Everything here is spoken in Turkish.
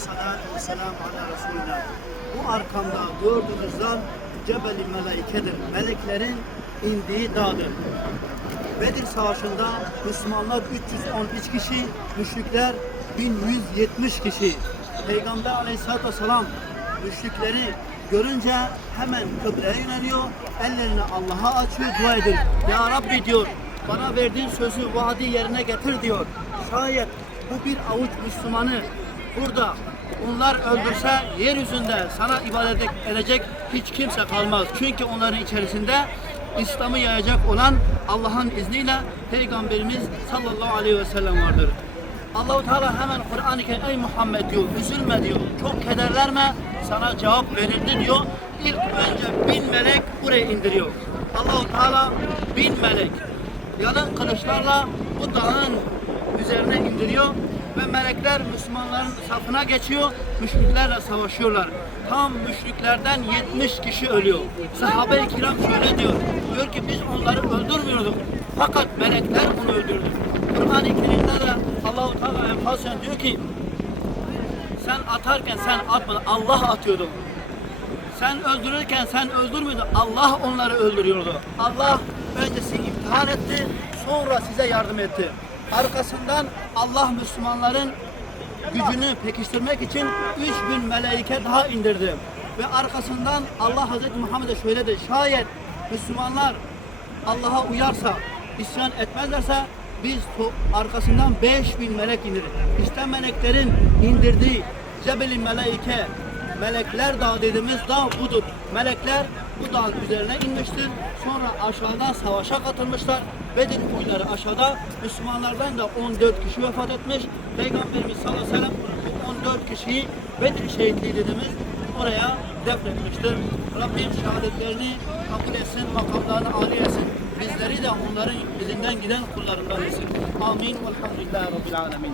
salatu ve selam ala Resulina. Bu arkamda gördüğünüz dağ Cebeli Melaikedir. Meleklerin indiği dağdır. Bedir Savaşı'nda Müslümanlar 313 kişi, müşrikler 1170 kişi. Peygamber Aleyhisselatü Vesselam müşrikleri görünce hemen kıbleye yöneliyor, ellerini Allah'a açıyor, dua ediyor. Ya Rabbi diyor, bana verdiğin sözü, vaadi yerine getir diyor. Şayet bu bir avuç Müslümanı burada onlar öldürse yeryüzünde sana ibadet edecek hiç kimse kalmaz. Çünkü onların içerisinde İslam'ı yayacak olan Allah'ın izniyle Peygamberimiz sallallahu aleyhi ve sellem vardır. Allahu Teala hemen Kur'an-ı Kerim ey Muhammed diyor, üzülme diyor, çok kederlenme, sana cevap verildi diyor. İlk önce bin melek buraya indiriyor. Allahu Teala bin melek yalın kılıçlarla bu dağın üzerine indiriyor ve melekler Müslümanların safına geçiyor, müşriklerle savaşıyorlar. Tam müşriklerden 70 kişi ölüyor. Sahabe-i kiram şöyle diyor, diyor ki biz onları öldürmüyorduk. Fakat melekler onu öldürdü. Kur'an-ı Kerim'de de Allahu Teala Enfasyon diyor ki sen atarken sen atmadın, Allah atıyordu. Sen öldürürken sen öldürmüyordun. Allah onları öldürüyordu. Allah öncesi imtihan etti, sonra size yardım etti. Arkasından Allah Müslümanların gücünü pekiştirmek için 3000 meleike daha indirdi. Ve arkasından Allah Hazreti Muhammed'e şöyle de şayet Müslümanlar Allah'a uyarsa, isyan etmezlerse biz arkasından 5000 melek indirir. İşte meleklerin indirdiği Cebeli Melaike Melekler Dağı dediğimiz dağ budur. Melekler bu dağın üzerine inmiştir. Sonra aşağıda savaşa katılmışlar. Bedir kuyuları aşağıda. Müslümanlardan da 14 kişi vefat etmiş. Peygamberimiz sallallahu aleyhi ve sellem bu 14 kişiyi Bedir şehitliği dediğimiz oraya defnetmiştir. Rabbim şehadetlerini kabul etsin, makamlarını âli etsin. Bizleri de onların izinden giden kullarından etsin. Amin. Velhamdülillahi Rabbil alemin.